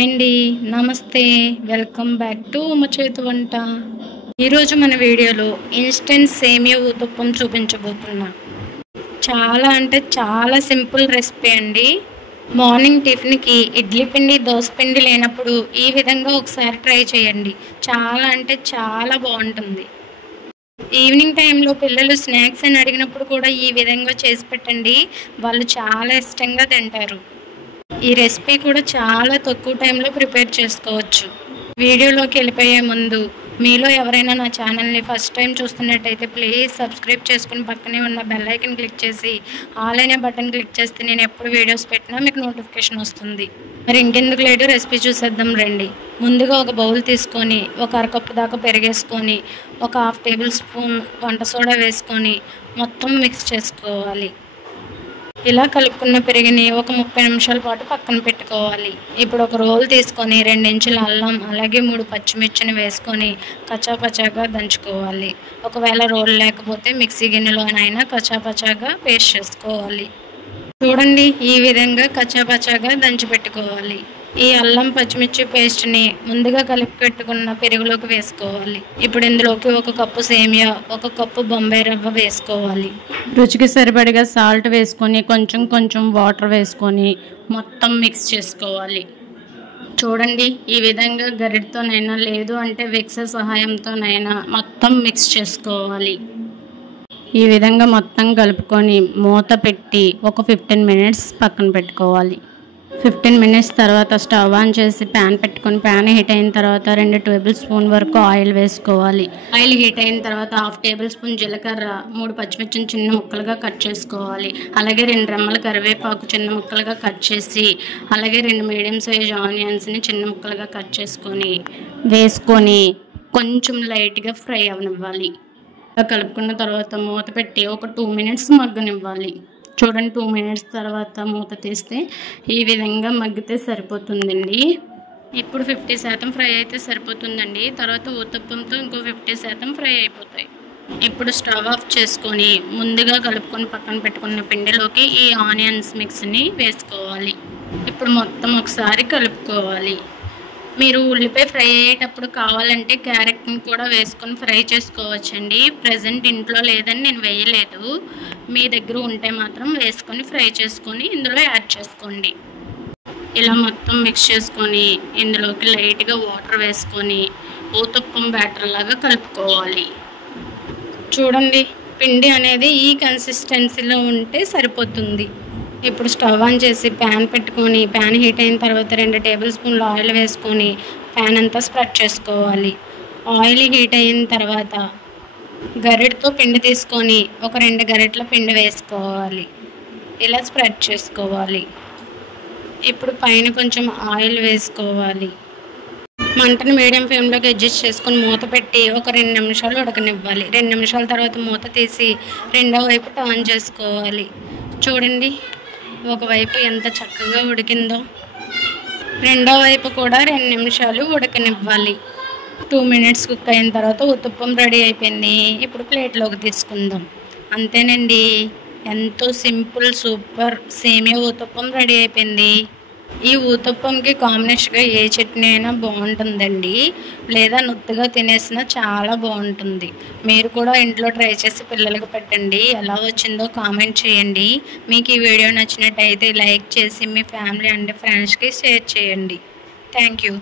Hi అండి, నమస్తే. Welcome back to Uma చేతి వంట. ఈరోజు మన వీడియోలో ఇన్స్టెంట్ సేమియా ఊతప్పం చూపించబోతున్నా. చాలా అంటే చాలా సింపుల్ రెసిపీ అండి. మార్నింగ్ టిఫిన్కి ఇడ్లీ పిండి, దోశ పిండి లేనప్పుడు ఈ విధంగా ఒకసారి ట్రై చేయండి. చాలా అంటే చాలా బాగుంటుంది. ఈవినింగ్ టైంలో పిల్లలు స్నాక్స్ అని అడిగినప్పుడు కూడా ఈ విధంగా చేసి పెట్టండి. వాళ్ళు చాలా ఇష్టంగా తింటారు. ఈ రెసిపీ కూడా చాలా తక్కువ టైంలో ప్రిపేర్ చేసుకోవచ్చు. వీడియోలోకి వెళ్ళిపోయే ముందు మీలో ఎవరైనా నా ఛానల్ని ఫస్ట్ టైం చూస్తున్నట్టయితే ప్లీజ్ సబ్స్క్రైబ్ చేసుకుని పక్కనే ఉన్న బెల్ ఐకన్ క్లిక్ చేసి ఆల్ అనే బటన్ క్లిక్ చేస్తే నేను ఎప్పుడు వీడియోస్ పెట్టినా మీకు నోటిఫికేషన్ వస్తుంది. మరి ఇంకెందుకు లేటు రెసిపీ చూసేద్దాం రండి. ముందుగా ఒక బౌల్ తీసుకొని ఒక అరకప్పు దాకా పెరిగేసుకొని ఒక 1/2 టేబుల్ స్పూన్ వంట సోడా వేసుకొని మొత్తం మిక్స్ చేసుకోవాలి. ఇలా కలుపుకున్న పెరిగిని ఒక 30 నిమిషాల పాటు పక్కన పెట్టుకోవాలి. ఇప్పుడు ఒక రోల్ తీసుకొని 2 ఇంచుల అల్లం అలాగే 3 పచ్చిమిర్చిని వేసుకొని కచ్చాపచ్చాగా దంచుకోవాలి. ఒకవేళ రోల్ లేకపోతే మిక్సీ గిన్నెలోనైనా కచ్చాపచ్చాగా పేస్ట్ చేసుకోవాలి. చూడండి, ఈ విధంగా కచ్చాపచ్చాగా దంచి పెట్టుకోవాలి. ఈ అల్లం పచ్చిమిర్చి పేస్ట్ని ముందుగా కలిపి పెట్టుకున్న పెరుగులోకి వేసుకోవాలి. ఇప్పుడు ఇందులోకి 1 కప్పు సేమియా, 1 కప్పు బొంబాయి రవ్వ వేసుకోవాలి. రుచికి సరిపడిగా సాల్ట్ వేసుకొని కొంచెం వాటర్ వేసుకొని మొత్తం మిక్స్ చేసుకోవాలి. చూడండి, ఈ విధంగా గరిటతోనైనా లేదు అంటే విక్స్ సహాయంతోనైనా మొత్తం మిక్స్ చేసుకోవాలి. ఈ విధంగా మొత్తం కలుపుకొని మూత పెట్టి ఒక 15 మినిట్స్ పక్కన పెట్టుకోవాలి. 15 మినిట్స్ తర్వాత స్టవ్ ఆన్ చేసి ప్యాన్ పెట్టుకొని ప్యాన్ హీట్ అయిన తర్వాత 2 టేబుల్ స్పూన్ వరకు ఆయిల్ వేసుకోవాలి. ఆయిల్ హీట్ అయిన తర్వాత 1/2 టేబుల్ స్పూన్ జీలకర్ర, 3 పచ్చిమిర్చిని చిన్న ముక్కలుగా కట్ చేసుకోవాలి. అలాగే 2 రెమ్మల కరివేపాకు చిన్న ముక్కలుగా కట్ చేసి అలాగే 2 మీడియం సైజ్ ఆనియన్స్ని చిన్న ముక్కలుగా కట్ చేసుకొని వేసుకొని కొంచెం లైట్గా ఫ్రై అవనివ్వాలి. కలుపుకున్న తర్వాత మూత పెట్టి ఒక 2 మినిట్స్ మగ్గనివ్వాలి. చూడండి, 2 మినిట్స్ తర్వాత మూత తీస్తే ఈ విధంగా మగ్గితే సరిపోతుందండి. ఇప్పుడు 50% ఫ్రై అయితే సరిపోతుందండి. తర్వాత ఊతప్పంతో ఇంకో 50% ఫ్రై అయిపోతాయి. ఇప్పుడు స్టవ్ ఆఫ్ చేసుకొని ముందుగా కలుపుకొని పక్కన పెట్టుకున్న పిండిలోకి ఈ ఆనియన్స్ మిక్స్ని వేసుకోవాలి. ఇప్పుడు మొత్తం ఒకసారి కలుపుకోవాలి. మీరు ఉల్లిపాయ ఫ్రై అయ్యేటప్పుడు కావాలంటే క్యారెట్ని కూడా వేసుకొని ఫ్రై చేసుకోవచ్చండి. ప్రజెంట్ ఇంట్లో లేదని నేను వేయలేదు. మీ దగ్గర ఉంటే మాత్రం వేసుకొని ఫ్రై చేసుకొని ఇందులో యాడ్ చేసుకోండి. ఇలా మొత్తం మిక్స్ చేసుకొని ఇందులోకి లైట్గా వాటర్ వేసుకొని ఊతప్పం బ్యాటర్ లాగా కలుపుకోవాలి. చూడండి, పిండి అనేది ఈ కన్సిస్టెన్సీలో ఉంటే సరిపోతుంది. ఇప్పుడు స్టవ్ ఆన్ చేసి ప్యాన్ పెట్టుకొని ప్యాన్ హీట్ అయిన తర్వాత 2 టేబుల్ స్పూన్లు ఆయిల్ వేసుకొని ప్యాన్ అంతా స్ప్రెడ్ చేసుకోవాలి. ఆయిల్ హీట్ అయిన తర్వాత గరిటతో పిండి తీసుకొని ఒక 2 గరిటెల పిండి వేసుకోవాలి. ఇలా స్ప్రెడ్ చేసుకోవాలి. ఇప్పుడు పైన కొంచెం ఆయిల్ వేసుకోవాలి. మంటను మీడియం ఫ్లేమ్లోకి అడ్జస్ట్ చేసుకొని మూత పెట్టి ఒక 2 నిమిషాలు ఉడకనివ్వాలి. 2 నిమిషాల తర్వాత మూత తీసి రెండో వైపు టర్న్ చేసుకోవాలి. చూడండి, ఒకవైపు ఎంత చక్కగా ఉడికిందో. రెండో వైపు కూడా 2 నిమిషాలు ఉడకనివ్వాలి. 2 మినిట్స్ కుక్ అయిన తర్వాత ఊతప్పం రెడీ అయిపోయింది. ఇప్పుడు ప్లేట్లోకి తీసుకుందాం. అంతేనండి, ఎంతో సింపుల్ సూపర్ సేమియా ఊతప్పం రెడీ అయిపోయింది. ఈ ఊతప్పంకి కాంబినేషన్గా ఏ చట్నీ అయినా బాగుంటుందండి, లేదా నొత్తుగా తినేసినా చాలా బాగుంటుంది. మీరు కూడా ఇంట్లో ట్రై చేసి పిల్లలకు పెట్టండి. ఎలా వచ్చిందో కామెంట్ చేయండి. మీకు ఈ వీడియో నచ్చినట్టయితే లైక్ చేసి మీ ఫ్యామిలీ అండ్ ఫ్రెండ్స్కి షేర్ చేయండి. Thank you.